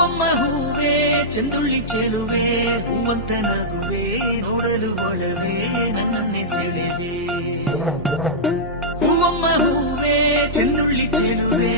ಹೂವಮ್ಮ ಹೂವೇ ಚಂದುಳ್ಳಿ ಚೆಲುವೆ ಹೂವಂತ ನಗುವೆ ನೋಡಲು ಒಳವೆ ನನ್ನನ್ನೇ ಸೆಳೆವೆ ಹೂವಮ್ಮ ಹೂವೇ ಚಂದುಳ್ಳಿ ಚೆಲುವೆ